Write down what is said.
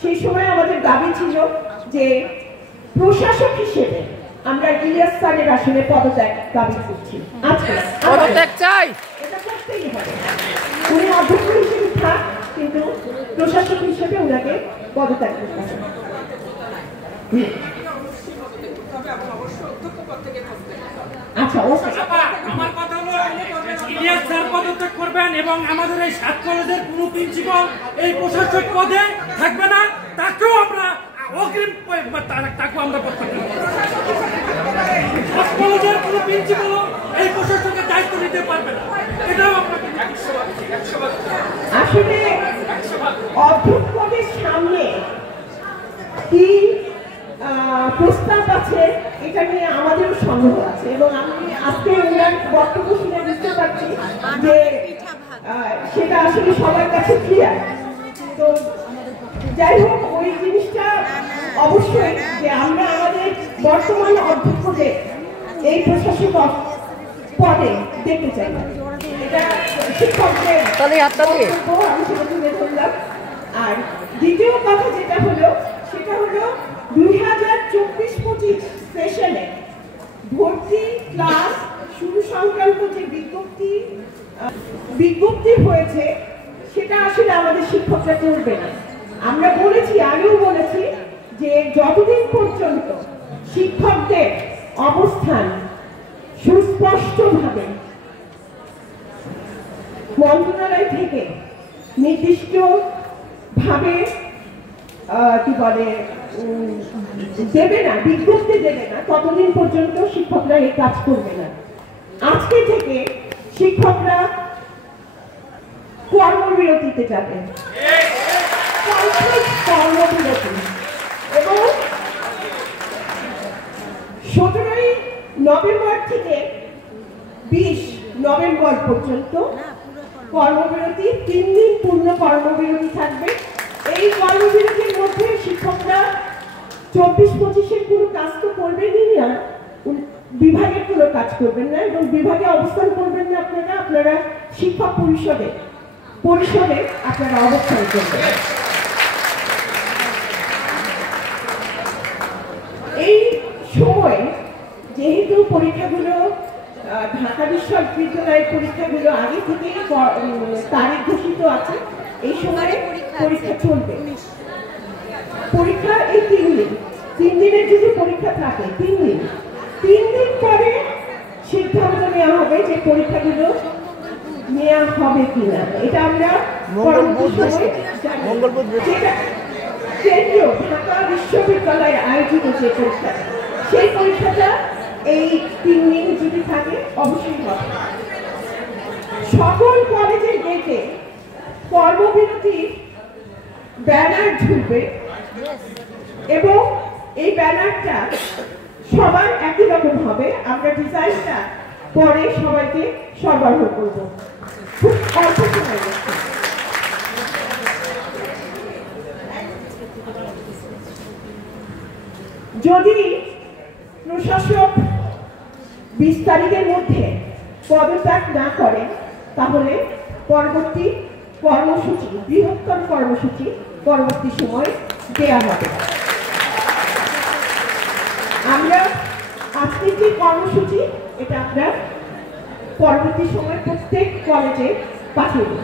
সেই সময় আমাদের দাবি ছিল যে প্রশাসক হিসেবে আমরা ইলিয়াস স্যারের আসলে পদত্যাগ দাবি করছি। আজকে পদত্যাগ চাই, এটা করতেই হবে। উনি অধ্যক্ষ হিসেবে থাক, কিন্তু প্রশাসক হিসেবে ওনাকে পদত্যাগ করতে হবে। আচ্ছা, আমার কথা হলো ইলিয়াস স্যার পদত্যাগ করবেন এবং আমাদের এই 7 কলেজের কোনো প্রিন্সিপাল এই প্রশাসক পদে থাকবে না, তাকেও আমরা অগ্রিম তাকেও আমরা প্রত্যাখ্যান করব। 7 কলেজের কোনো প্রিন্সিপাল এই প্রশাসকের দায়িত্ব নিতে পারবে না, এটাও আপনাকে আসলে অধ্যক্ষদের সামনে কি প্রস্তাব আছে এটা নিয়ে আমাদেরও সন্দেহ আছে, এবং আমি আজকে ওনার বক্তব্য শুনে বুঝতে পারছি যে সেটা আসলে সবার কাছে ক্লিয়ার। তো যাই হোক, ওই জিনিসটা অবশ্যই যে আমরা আমাদের বর্তমান অধ্যক্ষদের এই প্রশাসক পদে দেখতে চাই। এটা শিক্ষকদের আমি সেটা তুলে ধরলাম। আর দ্বিতীয় কথা যেটা হলো সেটা হলো 2024-25 সেশনে ভর্তি ক্লাস শুরু সংক্রান্ত যে বিজ্ঞপ্তি হয়েছে সেটা আসলে আমাদের শিক্ষকরা করবে না। আমরা বলেছি, আগেও বলেছি যে যতদিন পর্যন্ত শিক্ষকদের অবস্থান সুস্পষ্টভাবে মন্ত্রণালয় থেকে নির্দিষ্ট ভাবে কি বলে দেবে না, বিজ্ঞপ্তি দেবে না, ততদিন পর্যন্ত শিক্ষকরা এই কাজ করবে না। আজকে থেকে শিক্ষকরা কর্মবিরতিতে যাবেন, কর্মবিরতি, এবং 17 নভেম্বর থেকে 20 নভেম্বর পর্যন্ত কর্মবিরতি, 3 দিন পূর্ণ কর্মবিরতি থাকবে। এই কর্মবিরতির মধ্যে শিক্ষকরা 24-25-এর কোনো কাজ তো করবেনই না, বিভাগের কোনো কাজ করবেন না, এবং বিভাগে অবস্থান করবেন না। আপনারা শিক্ষক পরিষদে আপনারা অবস্থান করবেন। এই সময় যেহেতু পরীক্ষাগুলো ঢাকা বিশ্ববিদ্যালয়ের পরীক্ষাগুলো আগে থেকেই তারিখ ঘোষিত আছে, এই সময়ে পরীক্ষা চলবে। পরীক্ষা এই 3 দিনের যদি পরীক্ষা থাকে 3 দিন পরে সিদ্ধান্ত নেওয়া হবে যে পরীক্ষাগুলো নেওয়া হবে কিনা। এটা আমরা কেন্দ্রীয় ঢাকা বিশ্ববিদ্যালয়ে আয়োজিত যে পরীক্ষা, সেই পরীক্ষাটা এই 3 দিন যদি থাকে অবশ্যই হবে। সকল কলেজের গেটে কর্মবিরতির ব্যানার ঝুলবে, এবং এই ব্যানারটা সবার একই রকম হবে। আমরা ডিজাইনটা পরে সবাইকে সরবরাহ করব। খুব অল্প সময় লাগছে। যদি প্রশাসক 20 তারিখের মধ্যে পদত্যাগ না করেন, তাহলে পরবর্তী কর্মসূচি, বৃহত্তর কর্মসূচি পরবর্তী সময় দেওয়া হবে। আমরা আজকের যে কর্মসূচি এটা আমরা পরবর্তী সময় প্রত্যেক কলেজে পাঠিয়ে দেব।